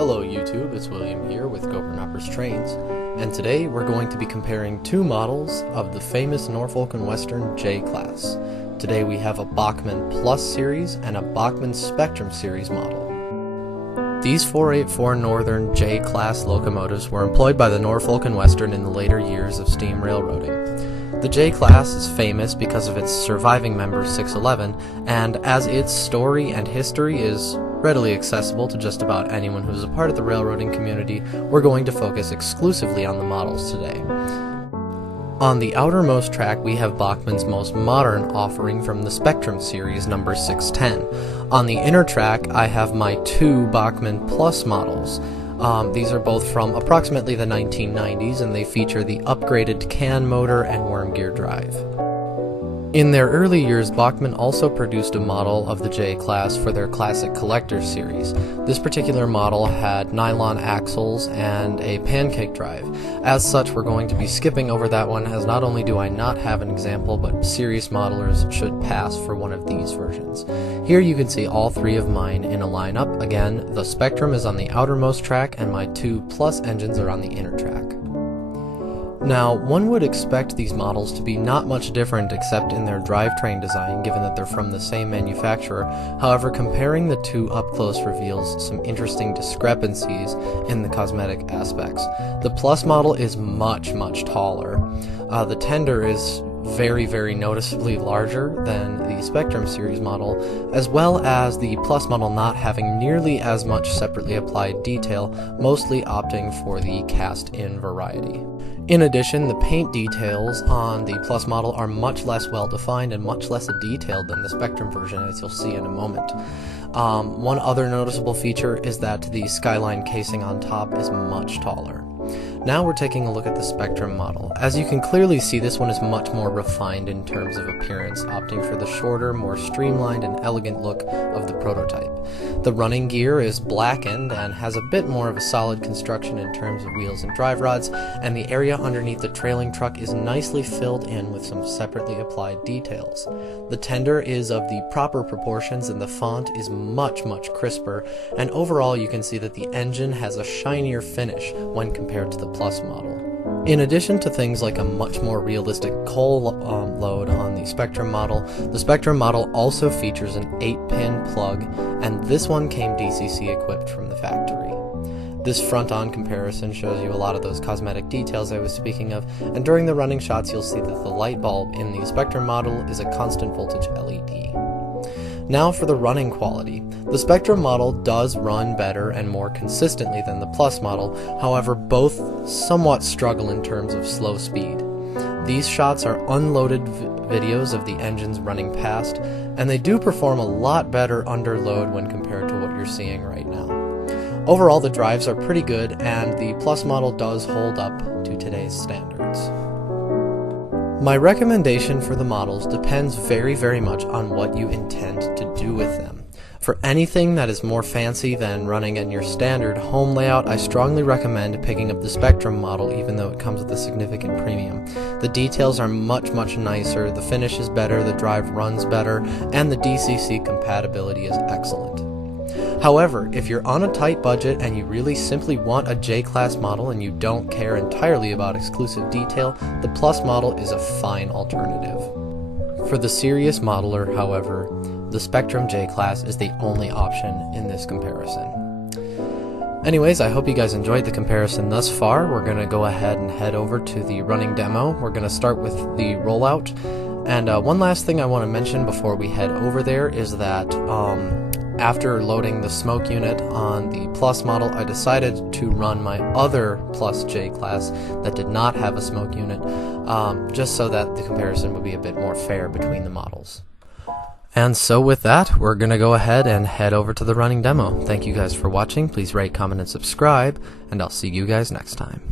Hello YouTube, it's William here with Gopher Trains, and today we're going to be comparing two models of the famous Norfolk and Western J-Class. Today we have a Bachmann Plus series and a Bachmann Spectrum series model. These 484 Northern J-Class locomotives were employed by the Norfolk and Western in the later years of steam railroading. The J-Class is famous because of its surviving member 611, and as its story and history is readily accessible to just about anyone who is a part of the railroading community, we're going to focus exclusively on the models today. On the outermost track, we have Bachmann's most modern offering from the Spectrum series, number 610. On the inner track, I have my two Bachmann Plus models. These are both from approximately the 1990s, and they feature the upgraded can motor and worm gear drive. In their early years, Bachmann also produced a model of the J-Class for their classic Collector series. This particular model had nylon axles and a pancake drive. As such, we're going to be skipping over that one, as not only do I not have an example, but serious modelers should pass for one of these versions. Here you can see all three of mine in a lineup. Again, the Spectrum is on the outermost track, and my two Plus engines are on the inner track. Now, one would expect these models to be not much different except in their drivetrain design, given that they're from the same manufacturer. However, comparing the two up close reveals some interesting discrepancies in the cosmetic aspects. The Plus model is much taller. The tender is very noticeably larger than the Spectrum series model, as well as the Plus model not having nearly as much separately applied detail, mostly opting for the cast-in variety. In addition, the paint details on the Plus model are much less well defined and much less detailed than the Spectrum version, as you'll see in a moment. One other noticeable feature is that the skyline casing on top is much taller. Now we're taking a look at the Spectrum model. As you can clearly see, this one is much more refined in terms of appearance, opting for the shorter, more streamlined and elegant look of the prototype. The running gear is blackened and has a bit more of a solid construction in terms of wheels and drive rods, and the area underneath the trailing truck is nicely filled in with some separately applied details. The tender is of the proper proportions and the font is much crisper, and overall you can see that the engine has a shinier finish when compared to the Plus model. In addition to things like a much more realistic coal load on the Spectrum model, the Spectrum model also features an 8-pin plug, and this one came DCC equipped from the factory. This front-on comparison shows you a lot of those cosmetic details I was speaking of, and during the running shots you'll see that the light bulb in the Spectrum model is a constant voltage LED. Now for the running quality. The Spectrum model does run better and more consistently than the Plus model, however both somewhat struggle in terms of slow speed. These shots are unloaded videos of the engines running past, and they do perform a lot better under load when compared to what you're seeing right now. Overall, the drives are pretty good, and the Plus model does hold up to today's standards. My recommendation for the models depends very much on what you intend to do with them. For anything that is more fancy than running in your standard home layout, I strongly recommend picking up the Spectrum model, even though it comes with a significant premium. The details are much nicer, the finish is better, the drive runs better, and the DCC compatibility is excellent. However, if you're on a tight budget and you really simply want a J-Class model and you don't care entirely about exclusive detail, the Plus model is a fine alternative. For the serious modeler, however, the Spectrum J-Class is the only option in this comparison. Anyways, I hope you guys enjoyed the comparison thus far. We're going to go ahead and head over to the running demo. We're going to start with the Rollout. And one last thing I want to mention before we head over there is that after loading the smoke unit on the Plus model, I decided to run my other Plus J-Class that did not have a smoke unit, just so that the comparison would be a bit more fair between the models. And so with that, we're going to go ahead and head over to the running demo. Thank you guys for watching. Please rate, comment, and subscribe, and I'll see you guys next time.